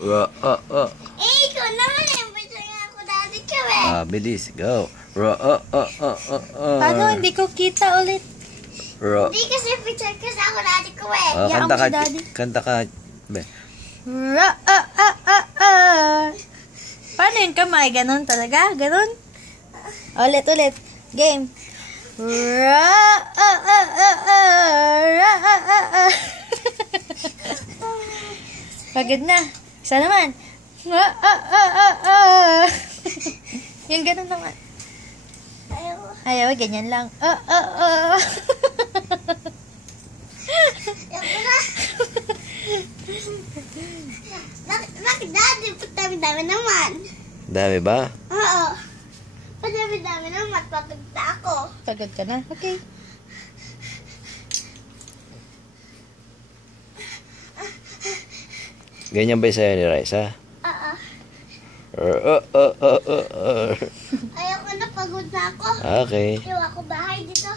Ikaw naman eh. Picture nga ako dati ka eh. Bilis. Go. Paano hindi ko kita ulit? Hindi kasi picture kasi ako dati ko eh. Iyak Kanta mo ka. si Daddy. Kanta ka. Be. Paano yung kamay? Ganon talaga? Ganon? Ulit. Game. Pagod na. Isa naman. Yung ganon naman. Ayaw, ganyan lang. Bakit dati? Dami naman. Dami ba? Oo. Dami naman. Pagod na ako. Pagod ka na? Okay. Ganyan ba sa'yo ni Raisa? Oo. Ayaw ko na, pagod na ako. Okay. Iwan ko bahay dito.